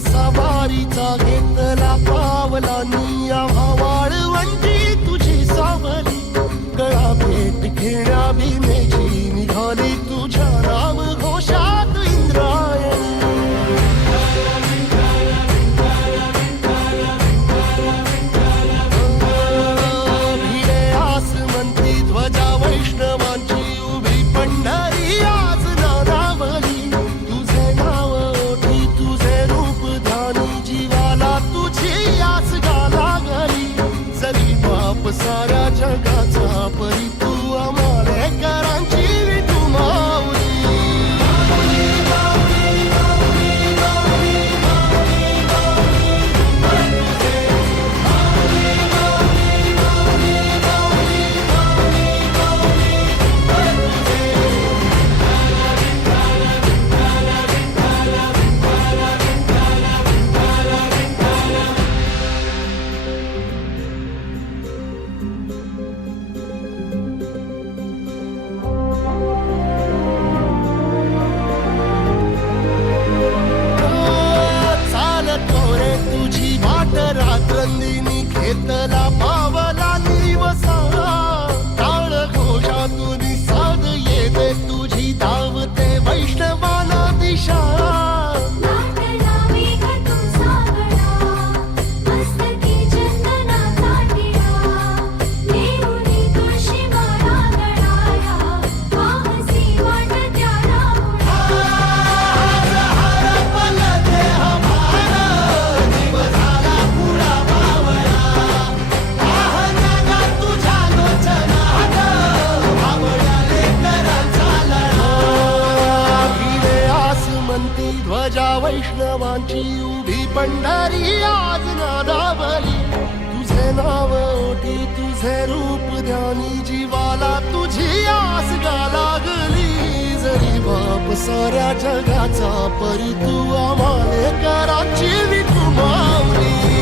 सवारीचा घेतला पावला निया वाळवंटी तुझी सावली गळा भेट घेण्या भीमेची निघाली तुझ्या राम घोषात इंद्रायणी भिडे आसमंती ध्वजा वैष्णवांची उभी पंढरी आज नारावली तुझे नाव ओठी तुझे रूप ध्यानी जीवाला तुझी आस गाला गली जरी बाप साऱ्या जगाचा परी तू आमालेकरांची विठू माऊली रात्रंदिनी घेतला पावला दिवसा टाळ घोषातून साध येते तुझी धावते वैष्णवाला दिशा ध्वजा वैष्णवांची उभी पंढरी आज नादावली तुझे नाव ओठी तुझे रूप ध्यानी जीवाला तुझी आस गाला गली जरी बाप साऱ्या जगाचा परी तू आमालेकरांची विठू माऊली